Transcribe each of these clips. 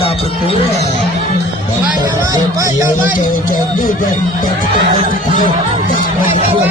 là một cú chơi như vậy và cái tình hình thì cả mọi người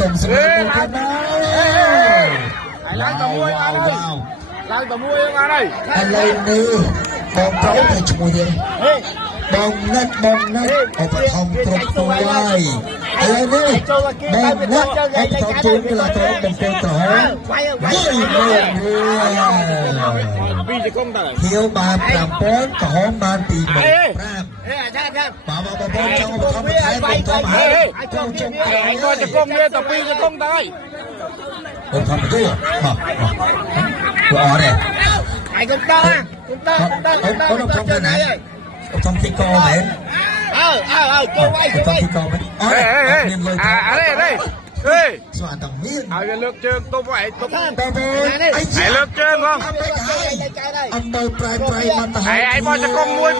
sông sôngឡើងតមួយអត់ហើយឡើងតមួយអត់ហើយឥឡូវនេះបងប្អូនតែឈ្មោះទៀតបងណាត់ឧបត្ថម្ភគ្រប់ទូហើយឥឡូវនេះបងណាត់ឧបត្ថម្ភជូនកីឡាករបំពេញក្រហមពីជង្គង់តើហៀវបាន5000ក្រហមបាន25000បងប្អូនចង់ឧបត្ថម្ភថែមបងធំហើយកូនជង្គង់ក៏ជង្គង់នេះទៅពីជង្គង់តើឧបត្ថម្ភទៅបាទអរទេឯកុំតើអូនខ្ញុំទៅណាខ្ញុំទីកមែនចូលវាយខ្ញុំទីកមែនអរមានលុយអរេស្វាតមានឲ្យវាលើកជើងទប់ឯងទប់បងប្អូនឯងលើកជើងផងអំមើប្រៃមកទៅឯងមកចង្គង់មួយ